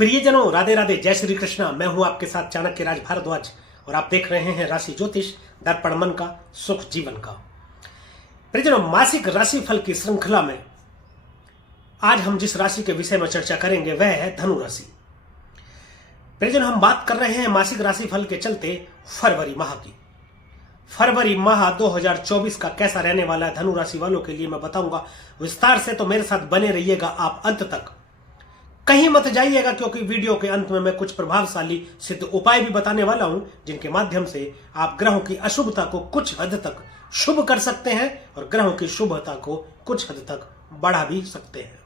प्रियजनों, राधे राधे, जय श्री कृष्णा। मैं हूं आपके साथ चाणक्य राज भारद्वाज और आप देख रहे हैं राशि ज्योतिष दर्पण मन का सुख जीवन का। प्रियजनों, मासिक राशिफल की श्रृंखला में आज हम जिस राशि के विषय में चर्चा करेंगे वह है धनु राशि। प्रियजनों, हम बात कर रहे हैं मासिक राशिफल के चलते फरवरी माह की। फरवरी माह 2024 का कैसा रहने वाला है धनु राशि वालों के लिए मैं बताऊंगा विस्तार से, तो मेरे साथ बने रहिएगा आप अंत तक, कहीं मत जाइएगा, क्योंकि वीडियो के अंत में मैं कुछ प्रभावशाली सिद्ध उपाय भी बताने वाला हूं जिनके माध्यम से आप ग्रहों की अशुभता को कुछ हद तक शुभ कर सकते हैं और ग्रहों की शुभता को कुछ हद तक बढ़ा भी सकते हैं।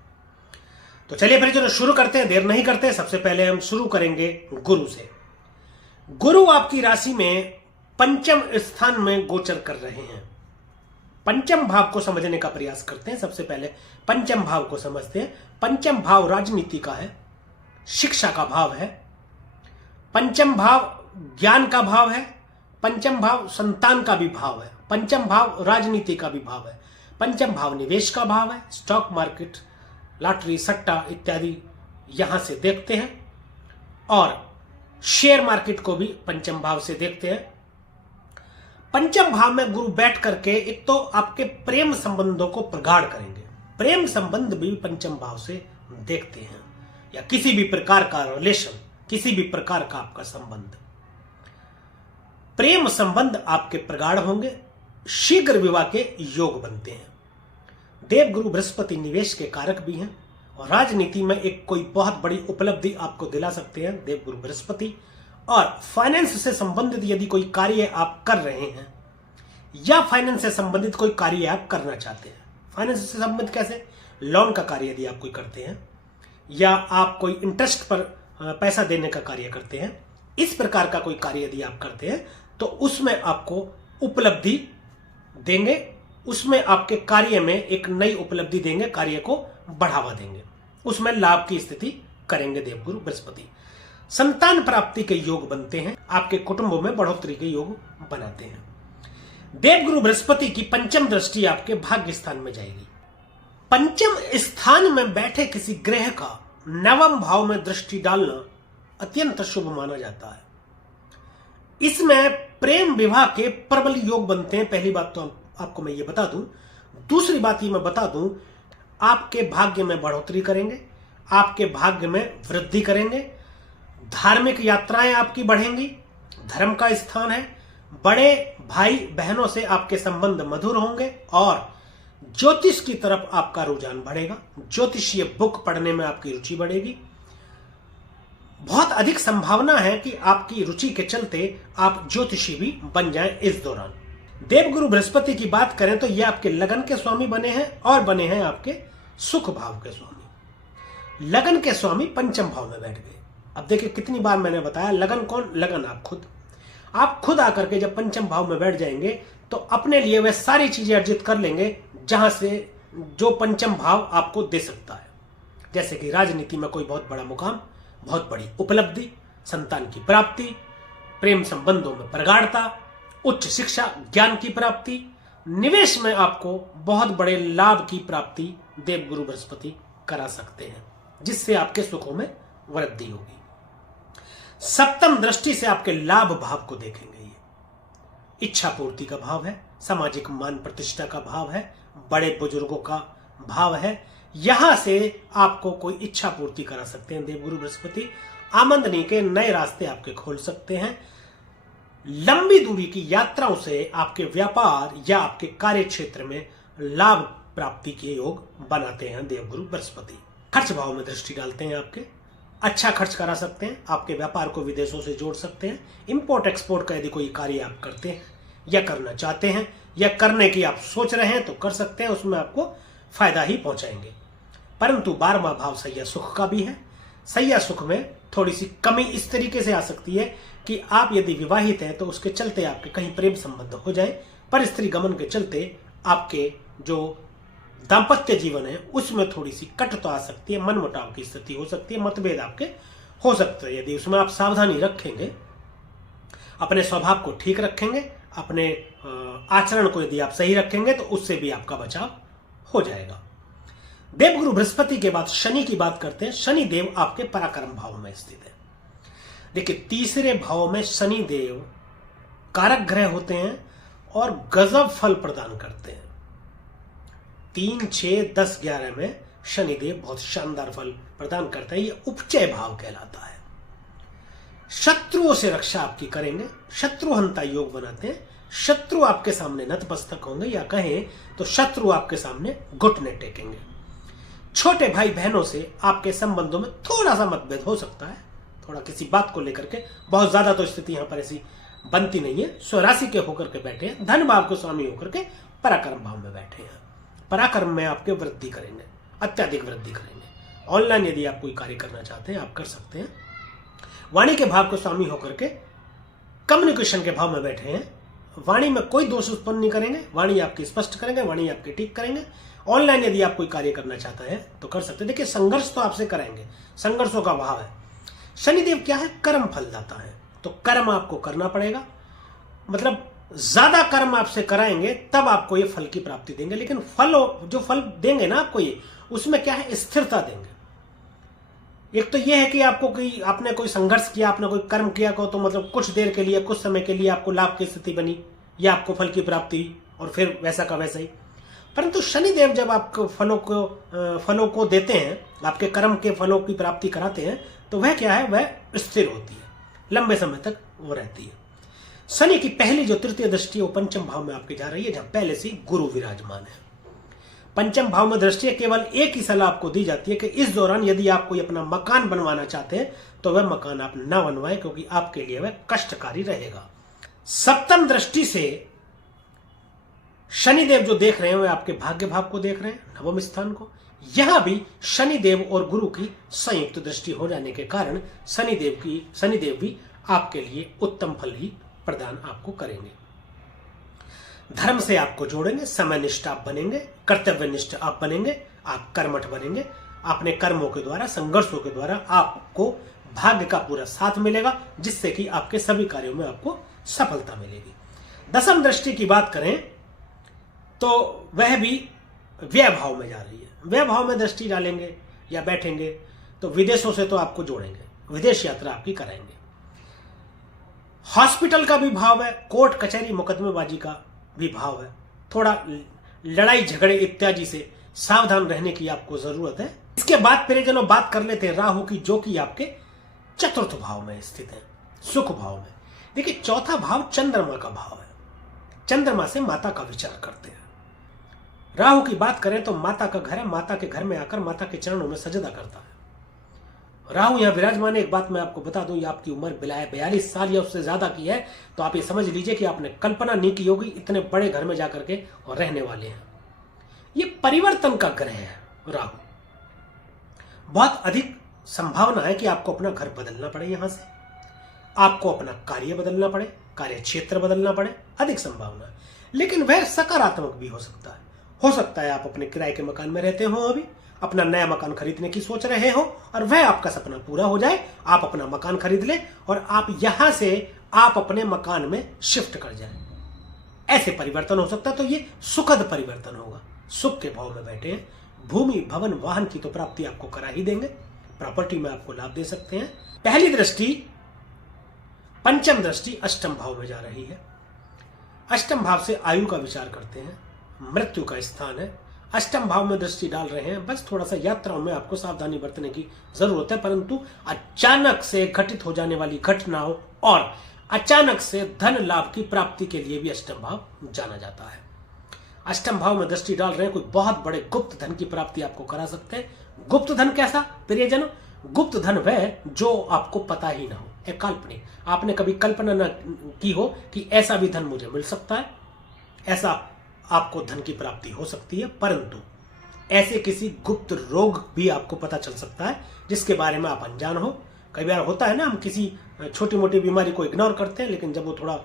तो चलिए परिजनों शुरू करते हैं, देर नहीं करते। सबसे पहले हम शुरू करेंगे गुरु से। गुरु आपकी राशि में पंचम स्थान में गोचर कर रहे हैं। पंचम भाव को समझने का प्रयास करते हैं। सबसे पहले पंचम भाव को समझते हैं। पंचम भाव राजनीति का है, शिक्षा का भाव है, पंचम भाव ज्ञान का भाव है, पंचम भाव संतान का भी भाव है, पंचम भाव राजनीति का भी भाव है, पंचम भाव निवेश का भाव है। स्टॉक मार्केट, लॉटरी, सट्टा इत्यादि यहां से देखते हैं और शेयर मार्केट को भी पंचम भाव से देखते हैं। पंचम भाव में गुरु बैठ करके एक तो आपके प्रेम संबंधों को प्रगाढ़ करेंगे। प्रेम संबंध भी पंचम भाव से देखते हैं, या किसी भी प्रकार का रिलेशन, किसी भी प्रकार का आपका संबंध, प्रेम संबंध आपके प्रगाढ़ होंगे। शीघ्र विवाह के योग बनते हैं। देवगुरु बृहस्पति निवेश के कारक भी हैं और राजनीति में एक कोई बहुत बड़ी उपलब्धि आपको दिला सकते हैं देवगुरु बृहस्पति। और फाइनेंस से संबंधित यदि कोई कार्य आप कर रहे हैं या फाइनेंस से संबंधित कोई कार्य आप करना चाहते हैं, फाइनेंस से संबंधित कैसे, लोन का कार्य यदि आप कोई करते हैं या आप कोई इंटरेस्ट पर पैसा देने का कार्य करते हैं, इस प्रकार का कोई कार्य यदि आप करते हैं तो उसमें आपको उपलब्धि देंगे, उसमें आपके कार्य में एक नई उपलब्धि देंगे, कार्य को बढ़ावा देंगे, उसमें लाभ की स्थिति करेंगे देवगुरु बृहस्पति। संतान प्राप्ति के योग बनते हैं, आपके कुटुंबों में बढ़ोतरी के योग बनाते हैं। देवगुरु बृहस्पति की पंचम दृष्टि आपके भाग्य स्थान में जाएगी। पंचम स्थान में बैठे किसी ग्रह का नवम भाव में दृष्टि डालना अत्यंत शुभ माना जाता है। इसमें प्रेम विवाह के प्रबल योग बनते हैं। पहली बात तो आपको मैं ये बता दूं। दूसरी बात ये मैं बता दूं, आपके भाग्य में बढ़ोतरी करेंगे, आपके भाग्य में वृद्धि करेंगे, धार्मिक यात्राएं आपकी बढ़ेंगी, धर्म का स्थान है, बड़े भाई बहनों से आपके संबंध मधुर होंगे और ज्योतिष की तरफ आपका रुझान बढ़ेगा। ज्योतिषीय बुक पढ़ने में आपकी रुचि बढ़ेगी। बहुत अधिक संभावना है कि आपकी रुचि के चलते आप ज्योतिषी भी बन जाएं इस दौरान। देवगुरु बृहस्पति की बात करें तो ये आपके लगन के स्वामी बने हैं और बने हैं आपके सुख भाव के स्वामी। लगन के स्वामी पंचम भाव में बैठ गए। अब देखिए कितनी बार मैंने बताया, लगन कौन, लगन आप खुद आकर के जब पंचम भाव में बैठ जाएंगे तो अपने लिए वह सारी चीजें अर्जित कर लेंगे जहां से जो पंचम भाव आपको दे सकता है। जैसे कि राजनीति में कोई बहुत बड़ा मुकाम, बहुत बड़ी उपलब्धि, संतान की प्राप्ति, प्रेम संबंधों में प्रगाढ़ता, उच्च शिक्षा ज्ञान की प्राप्ति, निवेश में आपको बहुत बड़े लाभ की प्राप्ति देवगुरु बृहस्पति करा सकते हैं, जिससे आपके सुखों में वृद्धि होगी। सप्तम दृष्टि से आपके लाभ भाव को देखेंगे। ये इच्छा पूर्ति का भाव है, सामाजिक मान प्रतिष्ठा का भाव है, बड़े बुजुर्गों का भाव है। यहां से आपको कोई इच्छा पूर्ति करा सकते हैं देवगुरु बृहस्पति। आमदनी के नए रास्ते आपके खोल सकते हैं। लंबी दूरी की यात्राओं से आपके व्यापार या आपके कार्य क्षेत्र में लाभ प्राप्ति के योग बनाते हैं देवगुरु बृहस्पति। खर्च भाव में दृष्टि डालते हैं, आपके अच्छा खर्च करा सकते हैं, आपके व्यापार को विदेशों से जोड़ सकते हैं। इंपोर्ट एक्सपोर्ट का यदि कोई कार्य आप करते हैं या करना चाहते हैं या करने की आप सोच रहे हैं तो कर सकते हैं, उसमें आपको फायदा ही पहुंचाएंगे। परंतु 12वां भाव सैया सुख का भी है। सैया सुख में थोड़ी सी कमी इस तरीके से आ सकती है कि आप यदि विवाहित हैं तो उसके चलते आपके कहीं प्रेम संबंध हो जाए, पर स्त्री गमन के चलते आपके जो दाम्पत्य जीवन है उसमें थोड़ी सी कटुता आ सकती है, मनमुटाव की स्थिति हो सकती है, मतभेद आपके हो सकते हैं। यदि उसमें आप सावधानी रखेंगे, अपने स्वभाव को ठीक रखेंगे, अपने आचरण को यदि आप सही रखेंगे तो उससे भी आपका बचाव हो जाएगा। देवगुरु बृहस्पति के बाद शनि की बात करते हैं। शनि देव आपके पराक्रम भाव में स्थित है। देखिए, तीसरे भाव में शनि देव कारक ग्रह होते हैं और गजब फल प्रदान करते हैं। 3, 6, 10, 11 में शनिदेव बहुत शानदार फल प्रदान करता है। ये उपचय भाव कहलाता है। शत्रुओं से रक्षा आपकी करेंगे, शत्रुहंता योग बनाते हैं। शत्रु आपके सामने नतमस्तक होंगे, या कहें तो शत्रु आपके सामने घुटने टेकेंगे। छोटे भाई बहनों से आपके संबंधों में थोड़ा सा मतभेद हो सकता है, थोड़ा किसी बात को लेकर के। बहुत ज्यादा तो स्थिति यहां पर ऐसी बनती नहीं है। स्वराशि के होकर के बैठे हैं, धन भाव के स्वामी होकर के पराक्रम भाव में बैठे हैं। पराक्रम में आपके वृद्धि करेंगे, अत्यधिक वृद्धि करेंगे। ऑनलाइन यदि आप कोई कार्य करना चाहते हैं, आप कर सकते हैं। वाणी के भाव के स्वामी होकर के कम्युनिकेशन के भाव में बैठे हैं। वाणी में कोई दोष उत्पन्न नहीं करेंगे, वाणी आपकी स्पष्ट करेंगे, वाणी आपकी ठीक करेंगे। ऑनलाइन यदि आप कोई कार्य करना चाहते हैं तो कर सकते हैं। देखिए, संघर्ष तो आपसे कराएंगे, संघर्षों का भाव है। शनिदेव क्या है? कर्म फलदाता है, तो कर्म आपको करना पड़ेगा। मतलब ज्यादा कर्म आपसे कराएंगे तब आपको ये फल की प्राप्ति देंगे। लेकिन फल, जो फल देंगे ना आपको, ये उसमें क्या है? स्थिरता देंगे। एक तो ये है कि आपको आपने कोई संघर्ष किया, आपने कोई कर्म किया को, तो मतलब कुछ देर के लिए, कुछ समय के लिए आपको लाभ की स्थिति बनी, या आपको फल की प्राप्ति हुई, और फिर वैसा का वैसा ही। परंतु शनिदेव जब आपको फलों को देते हैं, आपके कर्म के फलों की प्राप्ति कराते हैं, तो वह क्या है? वह स्थिर होती है, लंबे समय तक वो रहती है। शनि की पहली जो तृतीय दृष्टि है वो पंचम भाव में आपकी जा रही है, जहां पहले से गुरु विराजमान है। पंचम भाव में दृष्टि केवल एक ही सलाह आपको दी जाती है कि इस दौरान यदि आप कोई अपना मकान बनवाना चाहते हैं तो वह मकान आप ना बनवाएं, क्योंकि आपके लिए वह कष्टकारी रहेगा। सप्तम दृष्टि से शनिदेव जो देख रहे हैं वह आपके भाग्य भाव को देख रहे हैं, नवम स्थान को। यहां भी शनिदेव और गुरु की संयुक्त दृष्टि हो जाने के कारण शनिदेव भी आपके लिए उत्तम फल ही प्रदान आपको करेंगे। धर्म से आपको जोड़ेंगे, समयनिष्ठ आप बनेंगे, कर्तव्यनिष्ठ आप बनेंगे, आप कर्मठ बनेंगे। अपने कर्मों के द्वारा, संघर्षों के द्वारा आपको भाग्य का पूरा साथ मिलेगा, जिससे कि आपके सभी कार्यों में आपको सफलता मिलेगी। दसम दृष्टि की बात करें तो वह भी व्यय भाव में जा रही है। व्यय भाव में दृष्टि डालेंगे या बैठेंगे तो विदेशों से तो आपको जोड़ेंगे, विदेश यात्रा आपकी कराएंगे। हॉस्पिटल का भी भाव है, कोर्ट कचहरी मुकदमेबाजी का भी भाव है। थोड़ा लड़ाई झगड़े इत्यादि से सावधान रहने की आपको जरूरत है। इसके बाद प्रियजनों बात कर लेते हैं राहु की, जो कि आपके चतुर्थ भाव में स्थित है, सुख भाव में। देखिए, चौथा भाव चंद्रमा का भाव है। चंद्रमा से माता का विचार करते हैं। राहु की बात करें तो माता का घर है, माता के घर में आकर माता के चरणों में सजदा करता है। राहु यहां विराजमान है। एक बात मैं आपको बता दूं, ये आपकी उम्र 42 साल या उससे ज्यादा की है, तो आप ये समझ लीजिए कि आपने कल्पना नहीं की होगी इतने बड़े घर में जाकर के और रहने वाले हैं। ये परिवर्तन का ग्रह है राहु। बहुत अधिक संभावना है कि आपको अपना घर बदलना पड़े, यहां से आपको अपना कार्य बदलना पड़े, कार्य क्षेत्र बदलना पड़े, अधिक संभावना है। लेकिन वह सकारात्मक भी हो सकता है। हो सकता है आप अपने किराए के मकान में रहते हो, अभी अपना नया मकान खरीदने की सोच रहे हो और वह आपका सपना पूरा हो जाए, आप अपना मकान खरीद ले और आप यहां से आप अपने मकान में शिफ्ट कर जाए। ऐसे परिवर्तन हो सकता है। तो ये सुखद परिवर्तन होगा। सुख के भाव में बैठे हैं। भूमि भवन वाहन की तो प्राप्ति आपको करा ही देंगे, प्रॉपर्टी में आपको लाभ दे सकते हैं। पहली दृष्टि, पंचम दृष्टि अष्टम भाव में जा रही है। अष्टम भाव से आयु का विचार करते हैं, मृत्यु का स्थान है। अष्टम भाव में दृष्टि डाल रहे हैं। बस थोड़ा सा यात्राओं में आपको सावधानी बरतने की जरूरत है, परंतु अचानक से घटित हो जाने वाली घटनाओं और अचानक से धन लाभ की प्राप्ति के लिए भी अष्टम भाव जाना जाता है। अष्टम भाव में दृष्टि डाल रहे हैं, कोई बहुत बड़े गुप्त धन की प्राप्ति आपको करा सकते हैं। गुप्त धन कैसा प्रियजनों? गुप्त धन वह जो आपको पता ही ना हो, एक काल्पनिक, आपने कभी कल्पना न की हो कि ऐसा भी धन मुझे मिल सकता है, ऐसा आपको धन की प्राप्ति हो सकती है। परंतु ऐसे किसी गुप्त रोग भी आपको पता चल सकता है जिसके बारे में आप अनजान हो। कई बार होता है ना, हम किसी छोटी मोटी बीमारी को इग्नोर करते हैं, लेकिन जब वो थोड़ा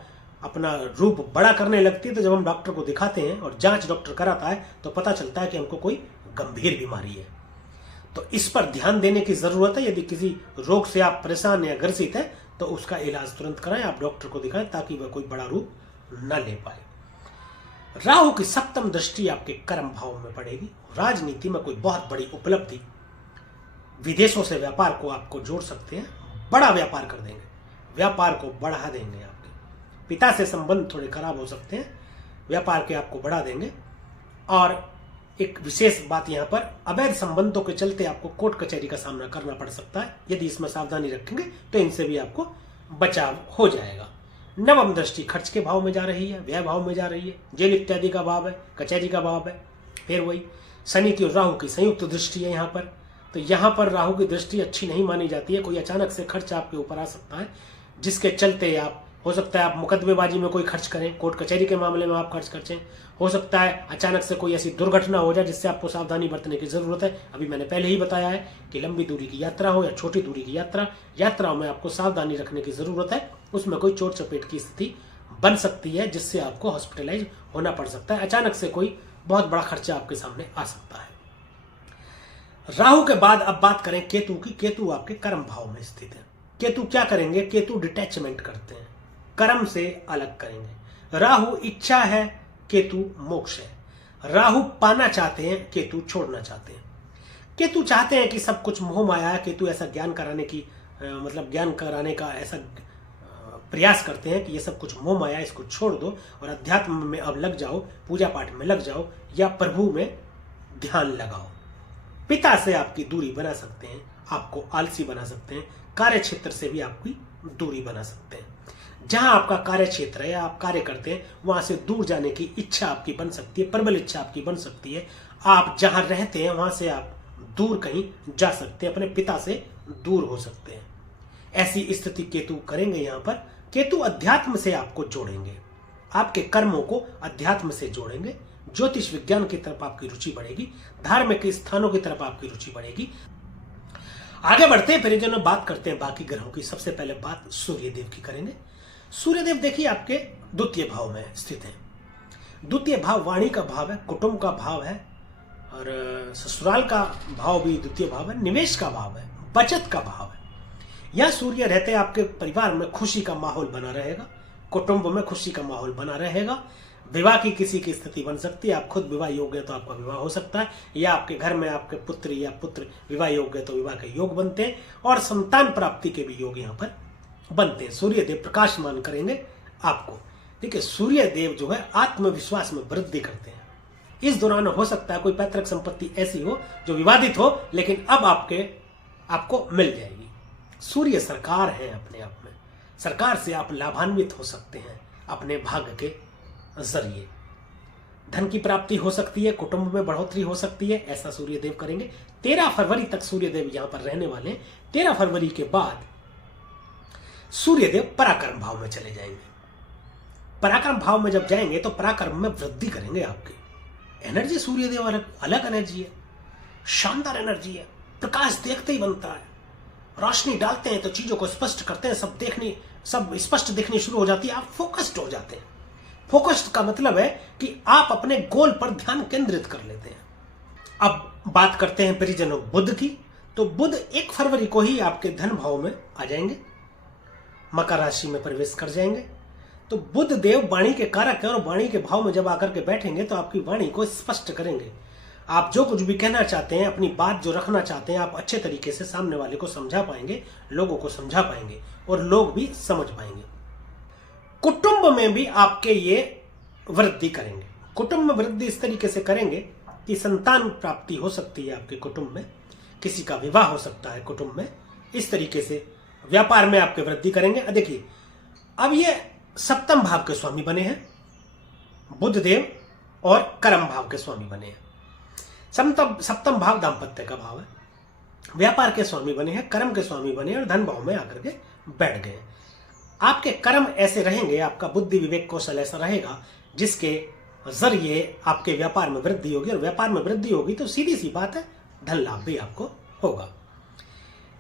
अपना रूप बड़ा करने लगती है तो जब हम डॉक्टर को दिखाते हैं और जांच डॉक्टर कराता है तो पता चलता है कि हमको कोई गंभीर बीमारी है। तो इस पर ध्यान देने की जरूरत है। यदि किसी रोग से आप परेशान या ग्रसित है तो उसका इलाज तुरंत कराएं, आप डॉक्टर को दिखाएं, ताकि वह कोई बड़ा रूप न ले पाए। राहु की सप्तम दृष्टि आपके कर्म भाव में पड़ेगी। राजनीति में कोई बहुत बड़ी उपलब्धि, विदेशों से व्यापार को आपको जोड़ सकते हैं, बड़ा व्यापार कर देंगे, व्यापार को बढ़ा देंगे। आपके पिता से संबंध थोड़े खराब हो सकते हैं, व्यापार के आपको बढ़ा देंगे। और एक विशेष बात यहाँ पर, अवैध संबंधों के चलते आपको कोर्ट कचहरी का सामना करना पड़ सकता है। यदि इसमें सावधानी रखेंगे तो इनसे भी आपको बचाव हो जाएगा। नवम दृष्टि खर्च के भाव में जा रही है, व्यय भाव में जा रही है, जेल इत्यादि का भाव है, कचहरी का भाव है। फिर वही शनि और राहु की संयुक्त दृष्टि है यहाँ पर, तो यहाँ पर राहु की दृष्टि अच्छी नहीं मानी जाती है। कोई अचानक से खर्च आपके ऊपर आ सकता है, जिसके चलते आप, हो सकता है आप मुकदमेबाजी में कोई खर्च करें, कोर्ट कचहरी के मामले में आप खर्च करें, हो सकता है अचानक से कोई ऐसी दुर्घटना हो जाए जिससे आपको सावधानी बरतने की जरूरत है। अभी मैंने पहले ही बताया है कि लंबी दूरी की यात्रा हो या छोटी दूरी की यात्राओं में आपको सावधानी रखने की जरूरत है। उसमें कोई चोट चपेट की स्थिति बन सकती है जिससे आपको हॉस्पिटलाइज होना पड़ सकता है। अचानक से कोई बहुत बड़ा खर्चा आपके सामने आ सकता है। राहु के बाद अब बात करें केतु की। केतु आपके कर्म भाव में स्थित है। केतु क्या करेंगे? केतु डिटैचमेंट करते हैं, कर्म से अलग करेंगे। राहु इच्छा है, केतु मोक्ष है। राहु पाना चाहते हैं, केतु छोड़ना चाहते हैं। केतु चाहते हैं कि सब कुछ मोह माया है। केतु ऐसा ज्ञान कराने का ऐसा प्रयास करते हैं कि ये सब कुछ मोह माया, इसको छोड़ दो और अध्यात्म में अब लग जाओ, पूजा पाठ में लग जाओ या प्रभु में ध्यान लगाओ। पिता से आपकी दूरी बना सकते हैं, आपको आलसी बना सकते हैं, कार्य क्षेत्र से भी आपकी दूरी बना सकते हैं। जहां आपका कार्य क्षेत्र है या आप कार्य करते हैं वहां से दूर जाने की इच्छा आपकी बन सकती है, प्रबल इच्छा आपकी बन सकती है। आप जहां रहते हैं वहां से आप दूर कहीं जा सकते हैं, अपने पिता से दूर हो सकते हैं। ऐसी स्थिति केतु करेंगे। यहां पर केतु अध्यात्म से आपको जोड़ेंगे, आपके कर्मों को अध्यात्म से जोड़ेंगे। ज्योतिष विज्ञान की तरफ आपकी रुचि बढ़ेगी, धार्मिक स्थानों की तरफ आपकी रुचि बढ़ेगी। आगे बढ़ते हैं, फिर जो बात करते हैं बाकी ग्रहों की। सबसे पहले बात सूर्यदेव की करेंगे। सूर्यदेव देखिए आपके द्वितीय भाव में स्थित है। द्वितीय भाव वाणी का भाव है, कुटुंब का भाव है और ससुराल का भाव भी द्वितीय भाव है, निवेश का भाव है, बचत का भाव है। यह सूर्य रहते आपके परिवार में खुशी का माहौल बना रहेगा, कुटुंब में खुशी का माहौल बना रहेगा। विवाह की किसी की स्थिति बन सकती है, आप खुद विवाह योग्य तो आपका विवाह हो सकता है, या आपके घर में आपके पुत्र या पुत्र विवाह योग्य तो विवाह के योग बनते हैं और संतान प्राप्ति के भी योग यहाँ पर बनते हैं। सूर्यदेव प्रकाशमान करेंगे आपको। देखिए सूर्यदेव जो है आत्मविश्वास में वृद्धि करते हैं। इस दौरान हो सकता है कोई पैतृक संपत्ति ऐसी हो जो विवादित हो, लेकिन अब आपको मिल जाएगी। सूर्य सरकार है अपने आप में, सरकार से आप लाभान्वित हो सकते हैं अपने भाग्य के जरिए। धन की प्राप्ति हो सकती है, कुटुंब में बढ़ोतरी हो सकती है, ऐसा सूर्यदेव करेंगे। 13 फरवरी तक सूर्यदेव यहां पर रहने वाले हैं। 13 फरवरी के बाद सूर्यदेव पराक्रम भाव में चले जाएंगे। पराक्रम भाव में जब जाएंगे तो पराक्रम में वृद्धि करेंगे। आपकी एनर्जी सूर्यदेव अलग एनर्जी है, शानदार एनर्जी है। प्रकाश देखते ही बनता है, रोशनी डालते हैं तो चीजों को स्पष्ट करते हैं, सब स्पष्ट दिखनी शुरू हो जाती है। आप फोकस्ड हो जाते हैं। फोकस्ड का मतलब है कि आप अपने गोल पर ध्यान केंद्रित कर लेते हैं। अब बात करते हैं परिजनों बुध की। तो बुध 1 फरवरी को ही आपके धन भाव में आ जाएंगे, मकर राशि में प्रवेश कर जाएंगे। तो बुध देव वाणी के कारक है और वाणी के भाव में जब आकर के बैठेंगे तो आपकी वाणी को स्पष्ट करेंगे। आप जो कुछ भी कहना चाहते हैं, अपनी बात जो रखना चाहते हैं, आप अच्छे तरीके से सामने वाले को समझा पाएंगे, लोगों को समझा पाएंगे और लोग भी समझ पाएंगे। कुटुंब में भी आपके ये वृद्धि करेंगे। कुटुंब में वृद्धि इस तरीके से करेंगे कि संतान प्राप्ति हो सकती है आपके कुटुंब में, किसी का विवाह हो सकता है कुटुंब में। इस तरीके से व्यापार में आपके वृद्धि करेंगे। देखिए अब ये सप्तम भाव के स्वामी बने हैं बुध देव और कर्म भाव के स्वामी बने हैं। सप्तम भाव दाम्पत्य का भाव है, व्यापार के स्वामी बने हैं, कर्म के स्वामी बने और धन भाव में आकर के बैठ गए। आपके कर्म ऐसे रहेंगे, आपका बुद्धि विवेक कौशल ऐसा रहेगा जिसके जरिए आपके व्यापार में वृद्धि होगी, और व्यापार में वृद्धि होगी तो सीधी सी बात है धन लाभ भी आपको होगा।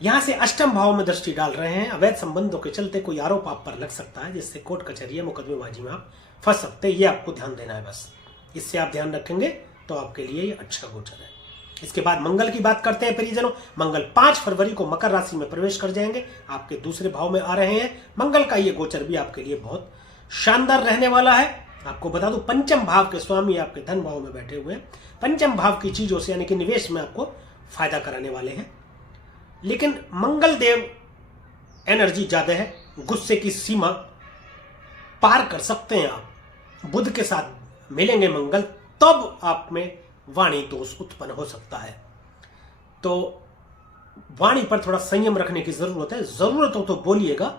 यहां से अष्टम भाव में दृष्टि डाल रहे हैं। अवैध संबंधों के चलते कोई आरोप आप पर लग सकता है जिससे कोर्ट कचहरी या मुकदमेबाजी में आप फंस सकते हैं। ये आपको ध्यान देना है, बस इससे आप ध्यान रखेंगे तो आपके लिए ये अच्छा गोचर है। इसके बाद मंगल की बात करते हैं परिजनों। मंगल 5 फरवरी को मकर राशि में प्रवेश कर जाएंगे, आपके दूसरे भाव में आ रहे हैं। मंगल का ये गोचर भी आपके लिए बहुत शानदार रहने वाला है। आपको बता दूं, पंचम भाव के स्वामी आपके धन भाव में बैठे हुए हैं। पंचम भाव की चीजों से यानी कि निवेश में आपको फायदा कराने वाले हैं। लेकिन मंगल देव एनर्जी ज्यादा है, गुस्से की सीमा पार कर सकते हैं आप। बुध के साथ मिलेंगे मंगल, तब आप में वाणी दोष उत्पन्न हो सकता है। तो वाणी पर थोड़ा संयम रखने की जरूरत है। जरूरत हो तो बोलिएगा,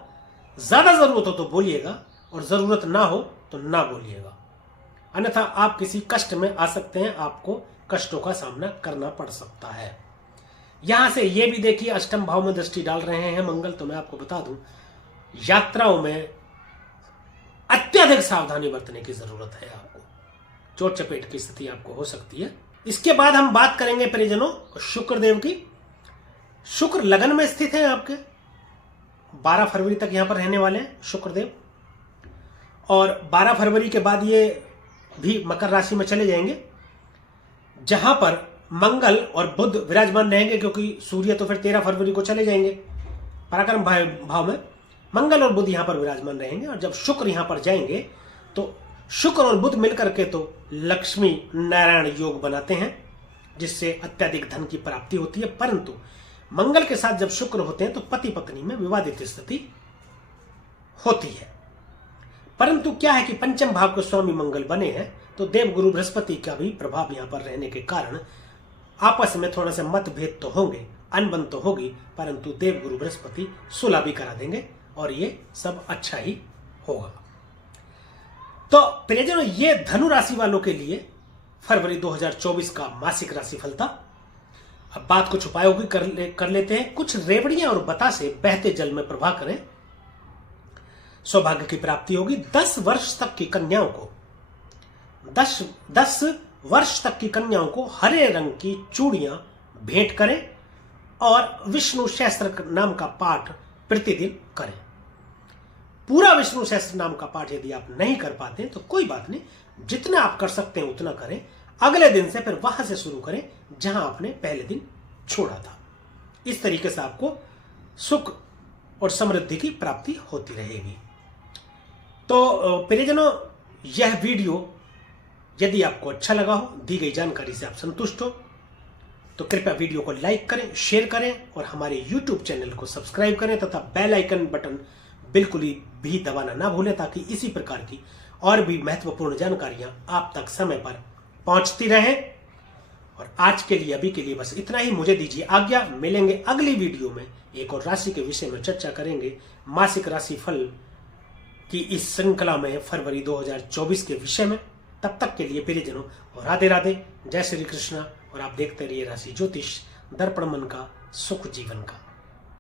ज्यादा जरूरत हो तो बोलिएगा, और जरूरत ना हो तो ना बोलिएगा, अन्यथा आप किसी कष्ट में आ सकते हैं, आपको कष्टों का सामना करना पड़ सकता है। यहां से ये भी देखिए, अष्टम भाव में दृष्टि डाल रहे हैं मंगल, तो मैं आपको बता दूं, यात्राओं में अत्यधिक सावधानी बरतने की जरूरत है। आपको चोट चपेट की स्थिति आपको हो सकती है। इसके बाद हम बात करेंगे परिजनों शुक्र देव की। शुक्र लगन में स्थित है आपके, 12 फरवरी तक यहां पर रहने वाले हैं शुक्रदेव, और 12 फरवरी के बाद ये भी मकर राशि में चले जाएंगे, जहां पर मंगल और बुध विराजमान रहेंगे, क्योंकि सूर्य तो फिर 13 फरवरी को चले जाएंगे पराक्रम भाव में। मंगल और बुध यहां पर विराजमान रहेंगे, और जब शुक्र यहां पर जाएंगे तो शुक्र और बुध मिलकर के तो लक्ष्मी नारायण योग बनाते हैं, जिससे अत्यधिक धन की प्राप्ति होती है। परंतु मंगल के साथ जब शुक्र होते हैं तो पति पत्नी में विवादित स्थिति होती है। परंतु क्या है कि पंचम भाव के स्वामी मंगल बने हैं, तो देव गुरु बृहस्पति का भी प्रभाव यहां पर रहने के कारण आपस में थोड़ा सा मतभेद तो होंगे, अनबन तो होगी, परंतु देव गुरु बृहस्पति सुलह भी करा देंगे और ये सब अच्छा ही होगा। तो प्रियजनों, ये धनु राशि वालों के लिए फरवरी 2024 का मासिक राशिफल था। अब बात कुछ उपायों की कर लेते हैं। कुछ रेवड़ियां और बतासे बहते जल में प्रवाह करें, सौभाग्य की प्राप्ति होगी। 10 वर्ष तक की कन्याओं को 10 वर्ष तक की कन्याओं को हरे रंग की चूड़ियां भेंट करें और विष्णु सहस्त्र नाम का पाठ प्रतिदिन करें। पूरा विष्णु सहस्त्र नाम का पाठ यदि आप नहीं कर पाते तो कोई बात नहीं, जितना आप कर सकते हैं उतना करें। अगले दिन से फिर वहां से शुरू करें जहां आपने पहले दिन छोड़ा था। इस तरीके से आपको सुख और समृद्धि की प्राप्ति होती रहेगी। तो प्रियजनों, यह वीडियो यदि आपको अच्छा लगा हो, दी गई जानकारी से आप संतुष्ट हो, तो कृपया वीडियो को लाइक करें, शेयर करें और हमारे YouTube चैनल को सब्सक्राइब करें तथा बेल आइकन बटन बिल्कुल भी दबाना ना भूलें, ताकि इसी प्रकार की और भी महत्वपूर्ण जानकारियां आप तक समय पर पहुंचती रहें। और आज के लिए, अभी के लिए बस इतना ही। मुझे दीजिए आज्ञा, मिलेंगे अगली वीडियो में एक और राशि के विषय में चर्चा करेंगे। मासिक राशिफल की इस श्रृंखला में फरवरी 2024 के विषय में। तब तक के लिए प्रियजनों राधे राधे, जय श्री कृष्णा, और आप देखते रहिए राशि ज्योतिष, दर्पण मन का, सुख जीवन का।